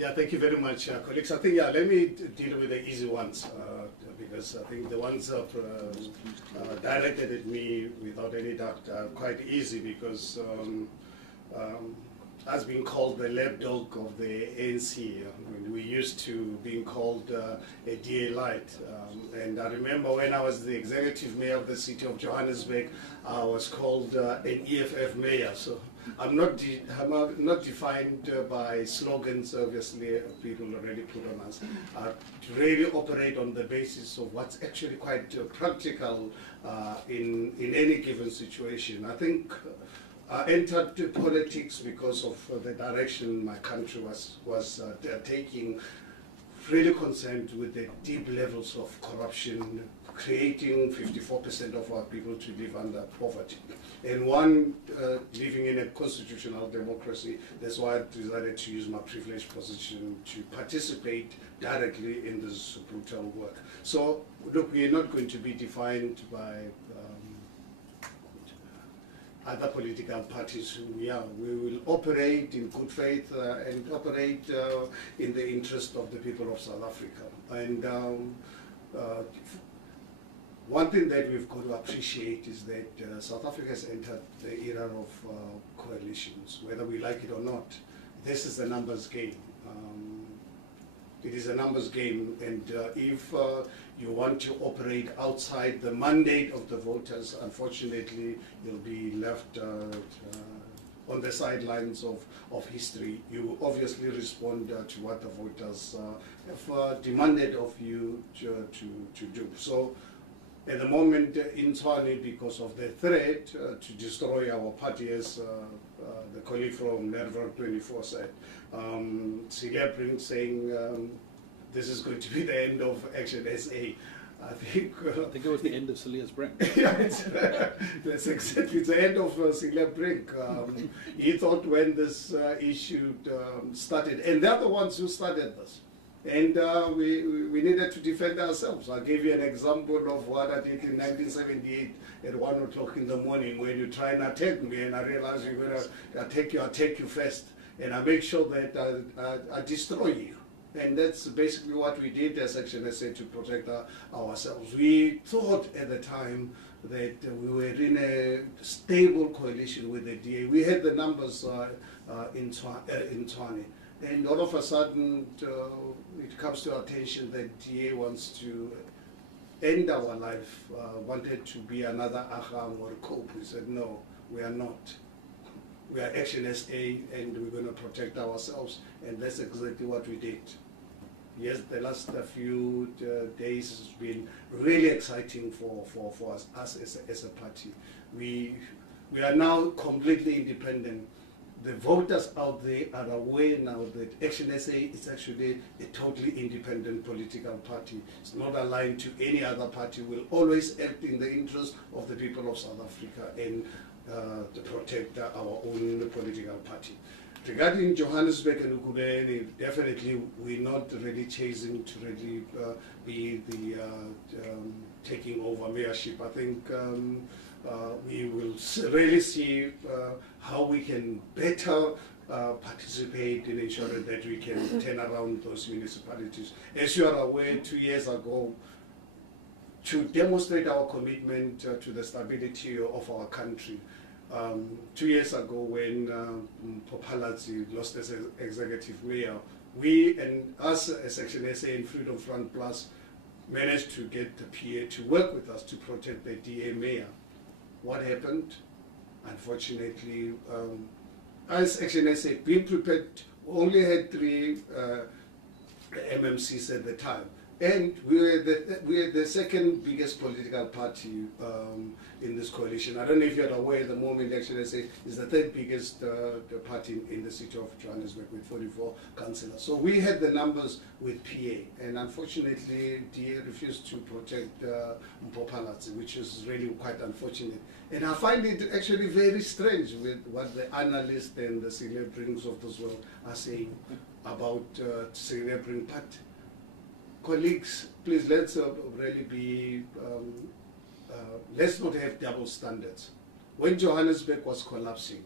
Yeah, thank you very much, colleagues. I think, yeah, let me deal with the easy ones, because I think the ones directed at me, without any doubt, are quite easy, because as being called the lapdog of the ANC, we used to being called a DA light. And I remember when I was the executive mayor of the city of Johannesburg, I was called an EFF mayor. So I'm not defined by slogans, obviously, people already put on us. To really operate on the basis of what's actually quite practical in any given situation. I think I entered politics because of the direction my country was taking, really concerned with the deep levels of corruption, creating 54% of our people to live under poverty. And one, living in a constitutional democracy, that's why I decided to use my privileged position to participate directly in this brutal work. So, look, we are not going to be defined by other political parties. We will operate in good faith and operate in the interest of the people of South Africa. And one thing that we've got to appreciate is that South Africa has entered the era of coalitions, whether we like it or not. This is a numbers game. It is a numbers game, and if you want to operate outside the mandate of the voters, unfortunately, you'll be left on the sidelines of history. You obviously respond to what the voters have demanded of you to do. So, at the moment in Tshwane, because of the threat to destroy our party, as the colleague from Network 24 said, Silia Brink saying this is going to be the end of Action SA. I think it was the end of Celia's brink. Yeah, that's exactly, it's the end of Silia Brink. He thought when this issue started, and they're the ones who started this. And we needed to defend ourselves. I'll give you an example of what I did in 1978 at 1 o'clock in the morning when you try and attack me, and I realize you're going to attack you first, and I make sure that I destroy you. And that's basically what we did as Action SA to protect ourselves. We thought at the time that we were in a stable coalition with the DA. We had the numbers in Tshwane. And all of a sudden, it comes to our attention that DA wants to end our life, wanted to be another Aham or Cope. We said, no, we are not. We are Action SA, and we're going to protect ourselves, and that's exactly what we did. Yes, the last few days has been really exciting for us as a party. We are now completely independent. The voters out there are aware now that Action SA is actually a totally independent political party. It's not aligned to any other party. We'll always act in the interest of the people of South Africa and to protect our own political party. Regarding Johannesburg and Ukulele, definitely we're not really chasing to really be the taking over mayorship. I think we will really see how we can better participate in ensuring that we can turn around those municipalities. As you are aware, 2 years ago, to demonstrate our commitment to the stability of our country, 2 years ago when Phala Phala lost as executive mayor, we and us as Action SA and Freedom Front Plus managed to get the PA to work with us to protect the DA mayor. What happened? Unfortunately, as Action SA, being prepared, we only had 3 MMCs at the time. And we were the second biggest political party in this coalition. I don't know if you're aware, the moment Action SA is the third biggest party in the city of Johannesburg with 44 councillors. So we had the numbers with PA, and unfortunately, DA refused to protect Phala Phala, which is really quite unfortunate. And I find it actually very strange with what the analysts and the Silia Brinks of this world are saying about Silia Brink. But colleagues, please, let's really be, let's not have double standards. When Johannesburg was collapsing,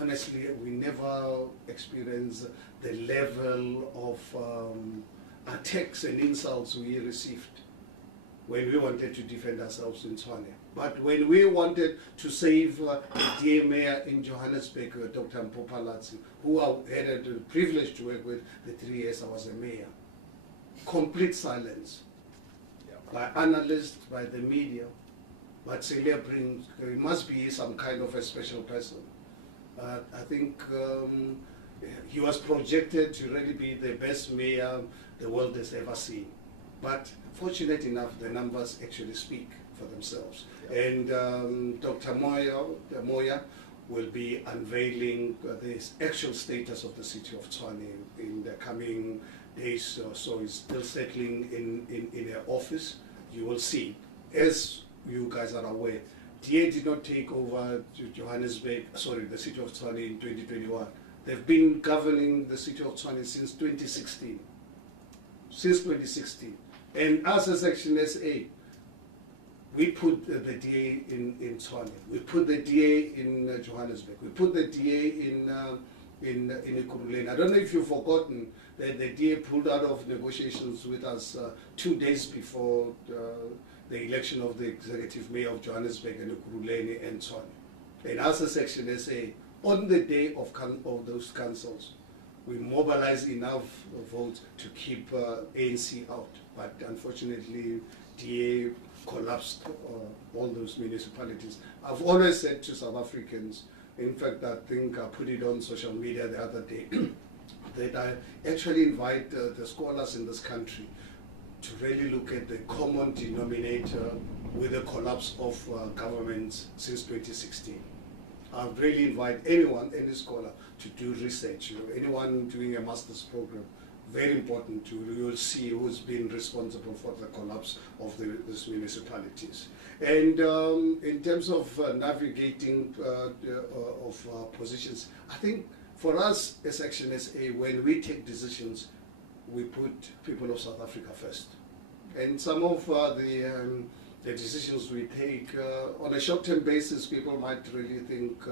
honestly, we never experienced the level of attacks and insults we received when we wanted to defend ourselves in Tshwane. But when we wanted to save the dear mayor in Johannesburg, Dr. Mpho, who I had the privilege to work with the 3 years I was a mayor, complete silence by analysts, by the media. But Celia brings, he must be some kind of a special person. I think he was projected to really be the best mayor the world has ever seen. But fortunate enough, the numbers actually speak for themselves. And Dr. Moya will be unveiling the actual status of the city of Tshwane in the coming days. So he's still settling in her office. You will see, as you guys are aware, DA did not take over Johannesburg, sorry, the city of Tshwane in 2021. They've been governing the city of Tshwane since 2016. Since 2016. And us as Section SA, we put the DA in Tshwane. We put the DA in Johannesburg. We put the DA in Ekurhuleni. I don't know if you've forgotten that the DA pulled out of negotiations with us 2 days before the election of the executive mayor of Johannesburg and Ekurhuleni and Tshwane. And us as Section SA, on the day of those councils, we mobilized enough votes to keep ANC out. But unfortunately, DA collapsed all those municipalities. I've always said to South Africans, in fact, I think I put it on social media the other day, that I actually invite the scholars in this country to really look at the common denominator with the collapse of governments since 2016. I really invite anyone, any scholar, to do research. Anyone doing a master's program, very important you'll see who's been responsible for the collapse of these municipalities. And in terms of navigating of positions, I think for us as Action SA, when we take decisions, we put people of South Africa first. And some of the decisions we take on a short-term basis, people might really think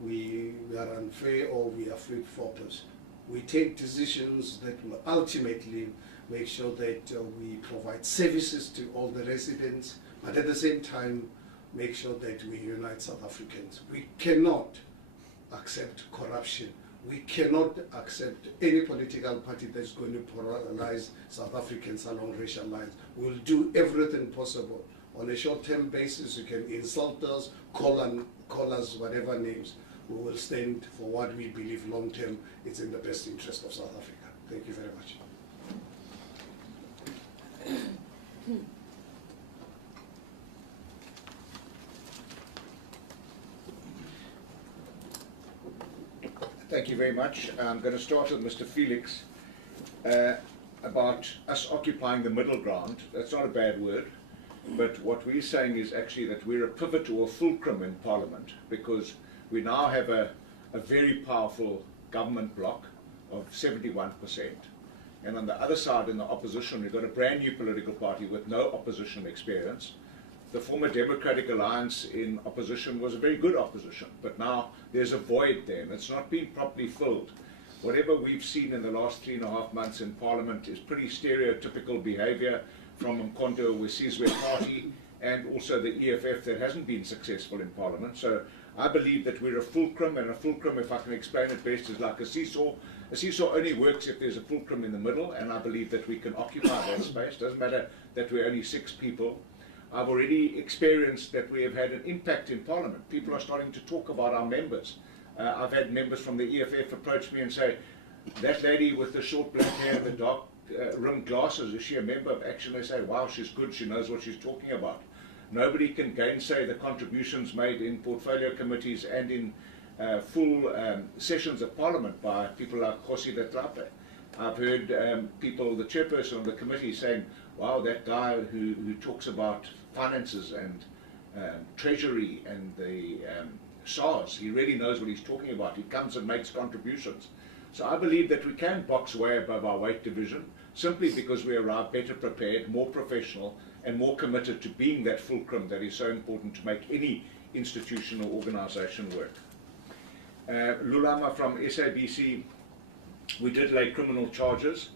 we are unfair or we are free focused. We take decisions that will ultimately make sure that we provide services to all the residents, but at the same time, make sure that we unite South Africans. We cannot accept corruption. We cannot accept any political party that's going to polarize South Africans along racial lines. We'll do everything possible. On a short-term basis, you can insult us, call us whatever names. We will stand for what we believe long-term is in the best interest of South Africa. Thank you very much. Thank you very much. I'm going to start with Mr. Felix about us occupying the middle ground. That's not a bad word, but what we're saying is actually that we're a pivot or a fulcrum in Parliament, because we now have a very powerful government bloc of 71%. And on the other side, in the opposition, we've got a brand new political party with no opposition experience. The former Democratic Alliance in opposition was a very good opposition, but now there's a void there, and it's not been properly filled. Whatever we've seen in the last 3.5 months in Parliament is pretty stereotypical behaviour from Mkhonto Wesizwe Party and also the EFF that hasn't been successful in Parliament. So I believe that we're a fulcrum, and a fulcrum, if I can explain it best, is like a seesaw. A seesaw only works if there's a fulcrum in the middle, and I believe that we can occupy that space. Doesn't matter that we're only 6 people. I've already experienced that we have had an impact in Parliament. People are starting to talk about our members. I've had members from the EFF approach me and say, that lady with the short black hair and the dark rimmed glasses, is she a member of Action? They say, wow, she's good, she knows what she's talking about. Nobody can gainsay the contributions made in portfolio committees and in full sessions of Parliament by people like Khosi de Trape. I've heard people, the chairperson of the committee, saying, wow, that guy who talks about finances and treasury and the SARS, he really knows what he's talking about. He comes and makes contributions. So I believe that we can box way above our weight division, simply because we arrive better prepared, more professional, and more committed to being that fulcrum that is so important to make any institution or organisation work. Lulama from SABC, we did lay criminal charges.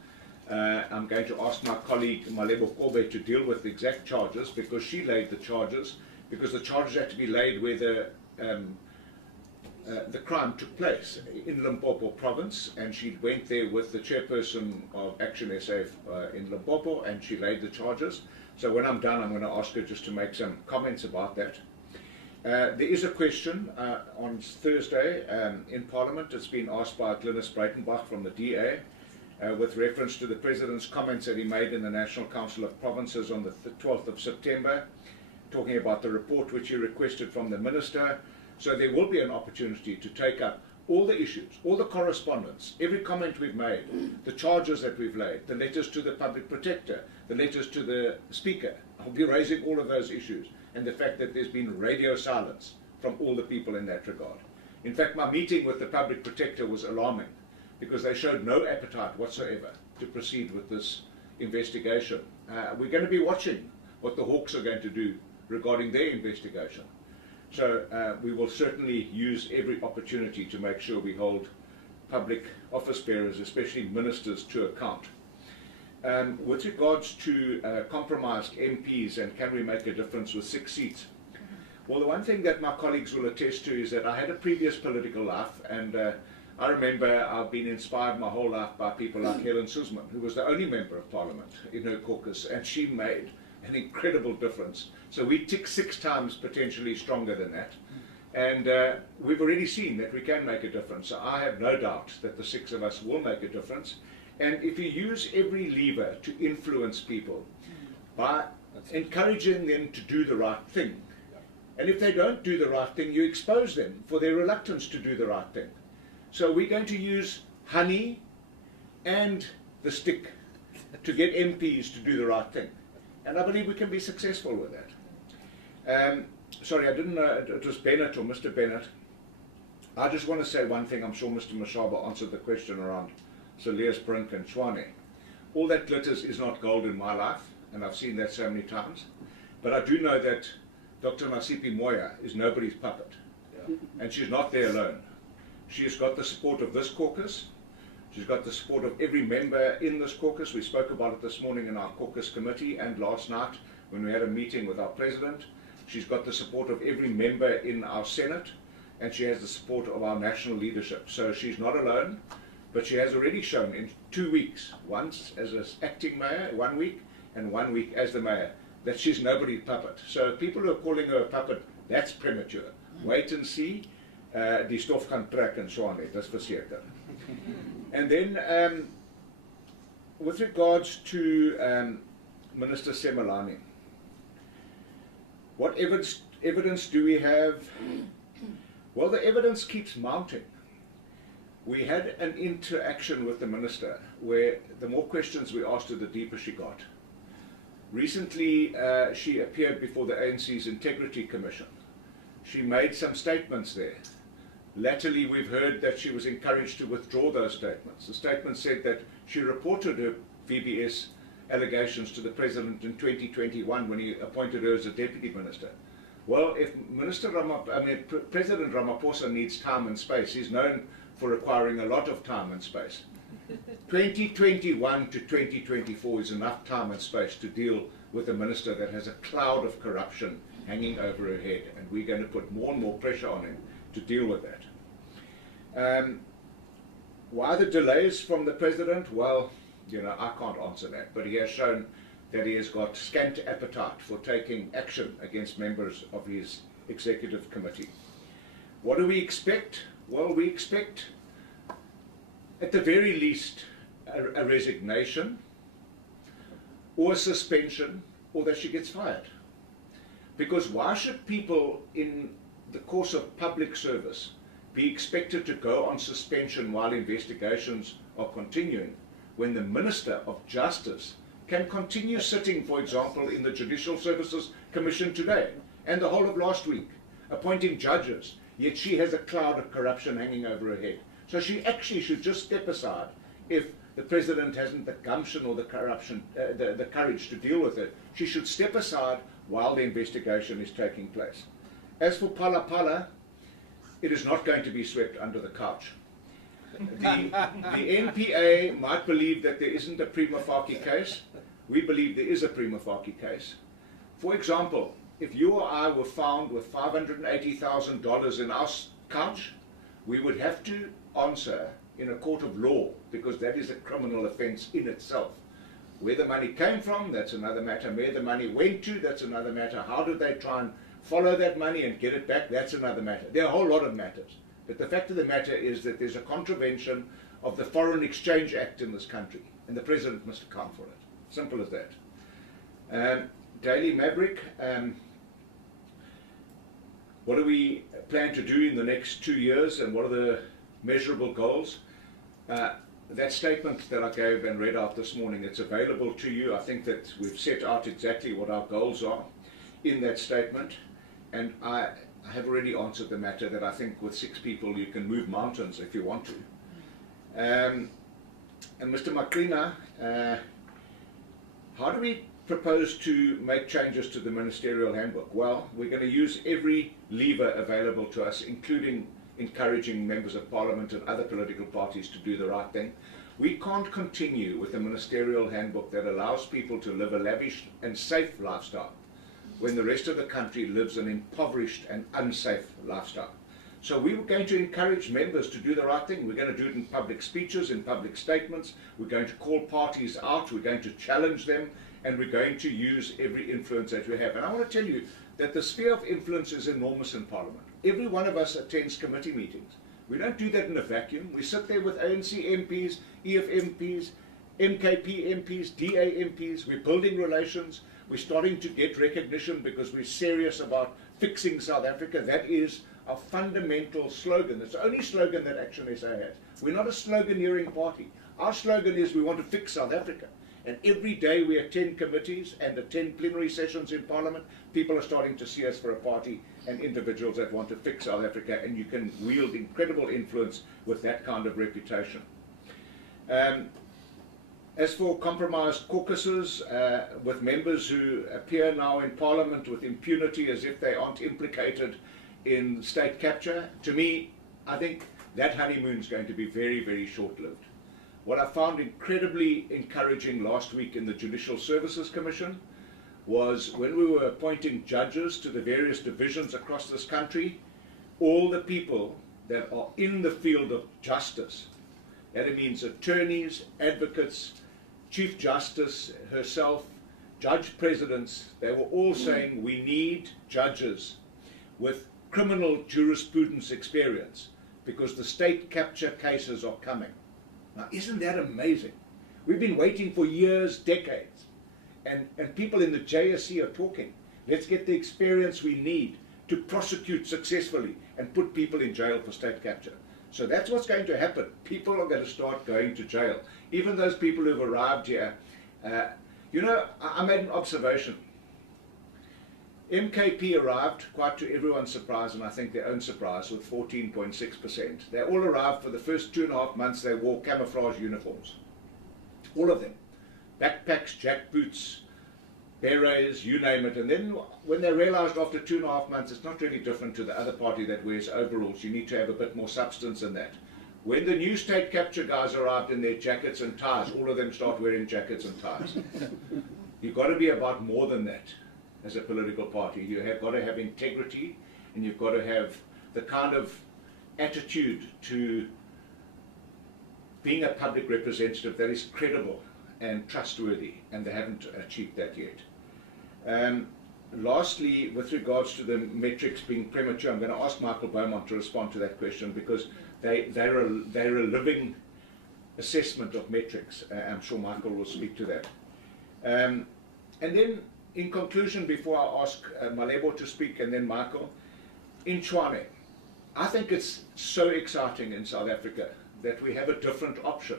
I'm going to ask my colleague Malebo Kobe to deal with the exact charges, because she laid the charges, because the charges had to be laid where the crime took place in Limpopo province, and she went there with the chairperson of Action SA in Limpopo, and she laid the charges. So when I'm done, I'm going to ask her just to make some comments about that. There is a question on Thursday in Parliament. It's been asked by Glynis Breitenbach from the DA with reference to the President's comments that he made in the National Council of Provinces on the 12th of September, talking about the report which he requested from the Minister. So there will be an opportunity to take up all the issues, all the correspondence, every comment we've made, the charges that we've laid, the letters to the Public Protector, the letters to the Speaker. I'll be raising all of those issues, and the fact that there's been radio silence from all the people in that regard. In fact, my meeting with the Public Protector was alarming, because they showed no appetite whatsoever to proceed with this investigation. We're going to be watching what the Hawks are going to do regarding their investigation. So we will certainly use every opportunity to make sure we hold public office bearers, especially ministers, to account. With regards to compromised MPs and can we make a difference with 6 seats? Well, the one thing that my colleagues will attest to is that I had a previous political life, and I remember I've been inspired my whole life by people like Helen Suzman, who was the only member of Parliament in her caucus, and she made an incredible difference. So we tick 6 times potentially stronger than that. And we've already seen that we can make a difference. So I have no doubt that the 6 of us will make a difference. And if you use every lever to influence people by encouraging them to do the right thing, and if they don't do the right thing, you expose them for their reluctance to do the right thing. So we're going to use honey and the stick to get MPs to do the right thing. And I believe we can be successful with that. Sorry, I didn't know it was Bennett or Mr. Bennett. I just want to say one thing. I'm sure Mr. Mashaba answered the question around Silius Brink and Tshwane. All that glitters is not gold in my life, and I've seen that so many times. But I do know that Dr. Nasipi Moya is nobody's puppet, and she's not there alone. She's got the support of this caucus. She's got the support of every member in this caucus. We spoke about it this morning in our caucus committee and last night when we had a meeting with our president. She's got the support of every member in our Senate, and she has the support of our national leadership. So she's not alone, but she has already shown in 2 weeks, once as an acting mayor, 1 week, and 1 week as the mayor, that she's nobody's puppet. So people who are calling her a puppet, that's premature. Wait and see. Die stof gaan trek in Tshwane, dis verseker. And then, with regards to Minister Semelani, what evidence do we have? Well, the evidence keeps mounting. We had an interaction with the minister where the more questions we asked her, the deeper she got. Recently, she appeared before the ANC's Integrity Commission. She made some statements there. Latterly, we've heard that she was encouraged to withdraw those statements. The statement said that she reported her VBS allegations to the President in 2021 when he appointed her as a Deputy Minister. Well, if President Ramaphosa needs time and space, he's known for requiring a lot of time and space. 2021 to 2024 is enough time and space to deal with a minister that has a cloud of corruption hanging over her head, and we're going to put more and more pressure on him to deal with that. Why the delays from the President? Well, you know, I can't answer that, but he has shown that he has got scant appetite for taking action against members of his executive committee. What do we expect? Well, we expect, at the very least, a resignation, or a suspension, or that she gets fired. Because why should people in the course of public service be expected to go on suspension while investigations are continuing, when the Minister of Justice can continue sitting, for example, in the Judicial Services Commission today and the whole of last week, appointing judges, yet she has a cloud of corruption hanging over her head. So she actually should just step aside if the President hasn't the gumption or the courage to deal with it. She should step aside while the investigation is taking place. As for Phala Phala, it is not going to be swept under the couch. The NPA might believe that there isn't a prima facie case. We believe there is a prima facie case. For example, if you or I were found with $580,000 in our couch, we would have to answer in a court of law, because that is a criminal offence in itself. Where the money came from, that's another matter. Where the money went to, that's another matter. How did they try and follow that money and get it back, that's another matter. There are a whole lot of matters. But the fact of the matter is that there's a contravention of the Foreign Exchange Act in this country, and the President must account for it. Simple as that. Daily Maverick, what do we plan to do in the next 2 years, and what are the measurable goals? That statement that I gave and read out this morning, it's available to you. I think that we've set out exactly what our goals are in that statement, and I have already answered the matter that I think with 6 people you can move mountains if you want to. And Mr. Makrina, how do we propose to make changes to the ministerial handbook? Well, we're going to use every lever available to us, including encouraging members of parliament and other political parties to do the right thing. We can't continue with a ministerial handbook that allows people to live a lavish and safe lifestyle when the rest of the country lives an impoverished and unsafe lifestyle. So we were going to encourage members to do the right thing. We're going to do it in public speeches, in public statements. We're going to call parties out. We're going to challenge them, and we're going to use every influence that we have. And I want to tell you that the sphere of influence is enormous in Parliament. Every one of us attends committee meetings. We don't do that in a vacuum. We sit there with ANC MPs, EF MPs, MKP MPs, DA MPs. We're building relations. We're starting to get recognition because we're serious about fixing South Africa. That is our fundamental slogan. It's the only slogan that Action SA has. We're not a sloganeering party. Our slogan is we want to fix South Africa. And every day we attend committees and attend plenary sessions in Parliament, people are starting to see us for a party and individuals that want to fix South Africa, and you can wield incredible influence with that kind of reputation. As for compromised caucuses, with members who appear now in Parliament with impunity as if they aren't implicated in state capture, to me, I think that honeymoon is going to be very, very short-lived. What I found incredibly encouraging last week in the Judicial Services Commission was when we were appointing judges to the various divisions across this country, all the people that are in the field of justice, that means attorneys, advocates, Chief Justice herself, judge presidents, they were all saying we need judges with criminal jurisprudence experience because the state capture cases are coming. Now, isn't that amazing? We've been waiting for years, decades, and people in the JSC are talking. Let's get the experience we need to prosecute successfully and put people in jail for state capture. So that's what's going to happen. People are going to start going to jail. Even those people who've arrived here. You know, I made an observation. MKP arrived, quite to everyone's surprise, and I think their own surprise, with 14.6%. They all arrived for the first 2.5 months. They wore camouflage uniforms. All of them. Backpacks, jackboots, berets, you name it. And then when they realized after 2.5 months, it's not really different to the other party that wears overalls. You need to have a bit more substance than that. When the new state capture guys arrived in their jackets and ties, all of them start wearing jackets and ties. You've got to be about more than that. As a political party, you have got to have integrity, and you've got to have the kind of attitude to being a public representative that is credible and trustworthy, and they haven't achieved that yet. Lastly, with regards to the metrics being premature, I'm going to ask Michael Beaumont to respond to that question because they're a living assessment of metrics. I'm sure Michael will speak to that. And then, in conclusion, before I ask Malebo to speak and then Michael, in Tshwane, I think it's so exciting in South Africa that we have a different option.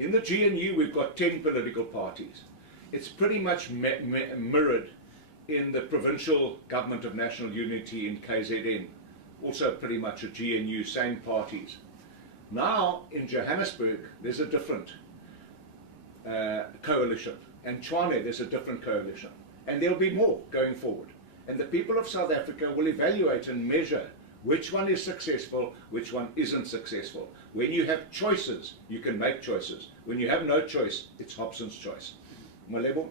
In the GNU, we've got 10 political parties. It's pretty much mirrored in the Provincial Government of National Unity in KZN, also pretty much a GNU, same parties. Now, in Johannesburg, there's a different coalition. And Tshwane, there's a different coalition. And there'll be more going forward. And the people of South Africa will evaluate and measure which one is successful, which one isn't successful. When you have choices, you can make choices. When you have no choice, it's Hobson's choice. Malebo?